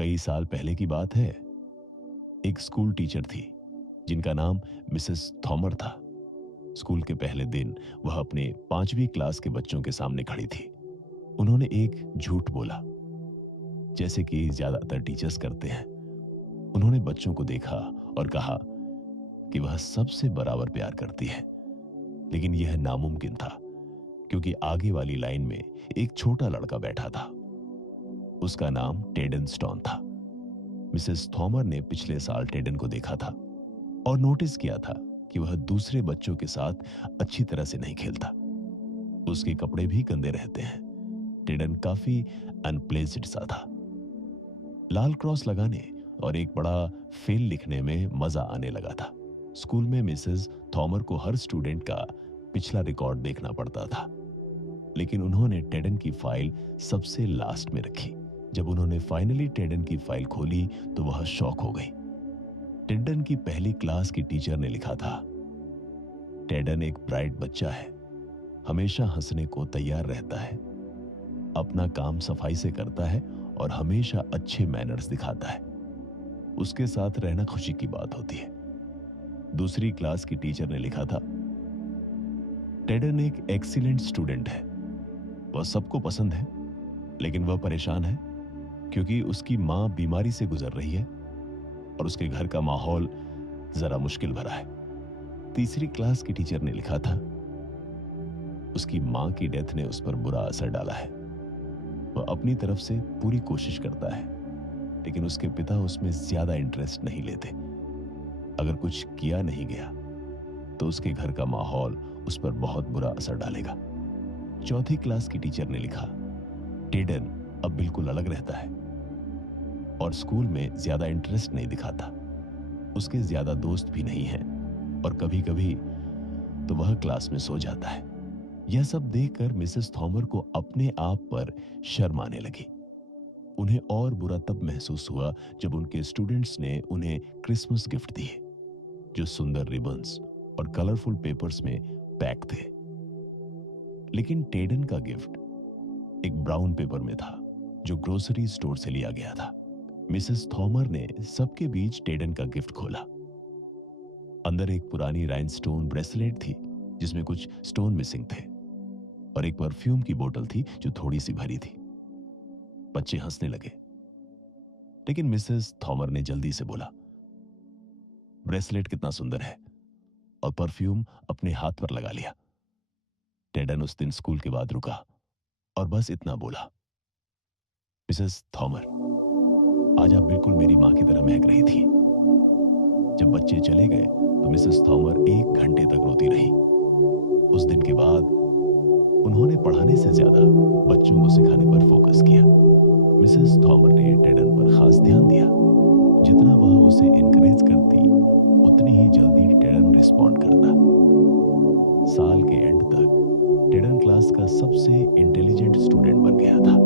कई साल पहले की बात है। एक स्कूल टीचर थी जिनका नाम मिसेस थॉमर था। स्कूल के पहले दिन वह अपने 5वीं क्लास के बच्चों के सामने खड़ी थी। उन्होंने एक झूठ बोला, जैसे कि ज्यादातर टीचर्स करते हैं। उन्होंने बच्चों को देखा और कहा कि वह सबसे बराबर प्यार करती है, लेकिन यह नामुमकिन था क्योंकि आगे वाली लाइन में एक छोटा लड़का बैठा था। उसका नाम टेडन स्टोन था। मिसेस थॉमर ने पिछले साल टेडन को देखा था और नोटिस किया था कि वह दूसरे बच्चों के साथ अच्छी तरह से नहीं खेलता। उसके कपड़े भी गंदे रहते हैं। टेडन काफी अनप्लेजेंट सा था। लाल क्रॉस लगाने और एक बड़ा फेल लिखने में मजा आने लगा था। स्कूल में मिसेस थॉमर को हर स्टूडेंट का पिछला रिकॉर्ड देखना पड़ता था, लेकिन उन्होंने टेडन की फाइल सबसे लास्ट में रखी। जब उन्होंने फाइनली टेडन की फाइल खोली तो वह शॉक हो गई। टेडन की पहली क्लास की टीचर ने लिखा था, टेडन एक ब्राइट बच्चा है, हमेशा हंसने को तैयार रहता है, अपना काम सफाई से करता है और हमेशा अच्छे मैनर्स दिखाता है। उसके साथ रहना खुशी की बात होती है। दूसरी क्लास की टीचर ने लिखा था, टेडन एक एक्सीलेंट स्टूडेंट है, वह सबको पसंद है, लेकिन वह परेशान है क्योंकि उसकी मां बीमारी से गुजर रही है और उसके घर का माहौल जरा मुश्किल भरा है। तीसरी क्लास की टीचर ने लिखा था, उसकी मां की डेथ ने उस पर बुरा असर डाला है। वह अपनी तरफ से पूरी कोशिश करता है, लेकिन उसके पिता उसमें ज्यादा इंटरेस्ट नहीं लेते। अगर कुछ किया नहीं गया तो उसके घर का माहौल उस पर बहुत बुरा असर डालेगा। चौथी क्लास की टीचर ने लिखा, टेडन अब बिल्कुल अलग रहता है और स्कूल में ज्यादा इंटरेस्ट नहीं दिखाता। उसके ज्यादा दोस्त भी नहीं हैं और कभी कभी तो वह क्लास में सो जाता है। यह सब देखकर मिसेस थॉमर को अपने आप पर शर्म आने लगी। उन्हें और बुरा तब महसूस हुआ जब उनके स्टूडेंट्स ने उन्हें क्रिसमस गिफ्ट दिए, जो सुंदर रिबन्स और कलरफुल पेपर्स में पैक थे। लेकिन टेडन का गिफ्ट एक ब्राउन पेपर में था, जो ग्रोसरी स्टोर से लिया गया था। मिसेस थॉमर ने सबके बीच टेडन का गिफ्ट खोला। अंदर एक पुरानी राइनस्टोन ब्रेसलेट थी जिसमें कुछ स्टोन मिसिंग थे और एक परफ्यूम की बोतल थी जो थोड़ी सी भरी थी। बच्चे हंसने लगे, लेकिन मिसेस थॉमर ने जल्दी से बोला, ब्रेसलेट कितना सुंदर है, और परफ्यूम अपने हाथ पर लगा लिया। टेडन उस दिन स्कूल के बाद रुका और बस इतना बोला, मिसेस थॉमर, आज आप बिल्कुल मेरी मां की तरह महक रही थी। जब बच्चे चले गए तो मिसेस थॉमर 1 घंटे तक रोती रही। उस दिन के बाद उन्होंने पढ़ाने से ज्यादा बच्चों को सिखाने पर फोकस किया। मिसेस थॉमर ने टेडन पर खास ध्यान दिया। जितना वह उसे इनकरेज करती, उतनी ही जल्दी टेडन रिस्पॉन्ड करता। साल के एंड तक टेडन क्लास का सबसे इंटेलिजेंट स्टूडेंट बन गया था।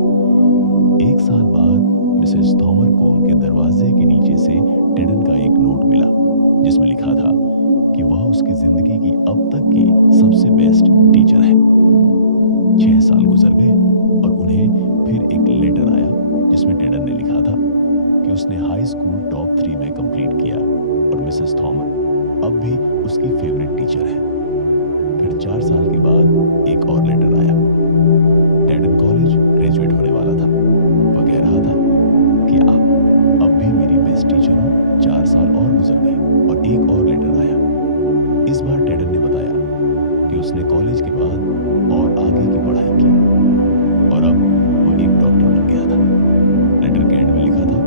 1 साल बाद मिसेस थॉमर को उनके दरवाजे के नीचे से टेडन का एक नोट मिला, जिसमें लिखा था कि वह उसकी जिंदगी की अब तक की सबसे बेस्ट टीचर है। 6 साल गुजर गए और उन्हें फिर एक लेटर आया जिसमें टेडन ने लिखा था कि उसने हाई स्कूल टॉप 3 में कंप्लीट किया और मिसेस थॉमर अब भी उसकी फेवरेट टीचर है। फिर 4 साल के बाद एक और लेटर आया। टेडन कॉलेज ग्रेजुएट होने वाला था। वह कह रहा था कि आप अब भी मेरी बेस्ट टीचर हो। 4 साल और गुजर गए और एक और लेटर आया। इस बार टेडन ने बताया कि उसने कॉलेज के बाद और आगे की पढ़ाई की और अब वो एक डॉक्टर बन गया था। लेटर के एंड में लिखा था,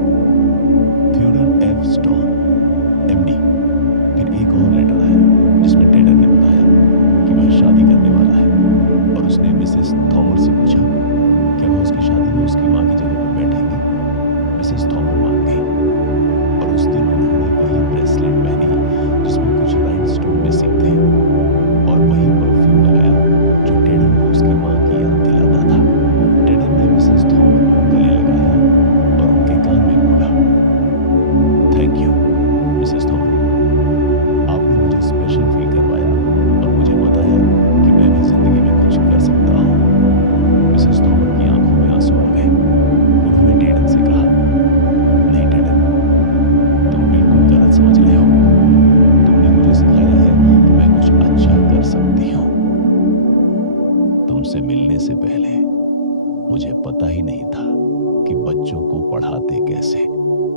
थियोडर एफ स्टोन, एमडी। फिर एक और लेटर आया जिसमें टेडन ने बताया कि वह शादी करने वाला है और उसने मिसेस थॉमर से पूछा क्या वह उसकी शादी में उसकी मां की जगह पर बैठेंगे। मिसेस थॉमर मान गई और उस दिन उन्होंने वही ब्रेसलेट पहनी जिसमें कुछ राइनस्टोन मिसिंग थे और वही परफ्यूम लगाया जो टेडन को उसकी मां की याद दिलाता था। टेडन ने मिसेस थॉमर को गले लगाया और उनके कान में बोला, थैंक यू मिसेस थॉमर, आपने मुझे स्पेशल फील करवाया और मुझे बताया कि मैं भी जिंदगी में कुछ कर सकता हूँ। मिसेस थॉमर की आंखों में आंसू आ गए। उन्होंने टेडन से कहा, मुझे पता ही नहीं था कि बच्चों को पढ़ाते कैसे।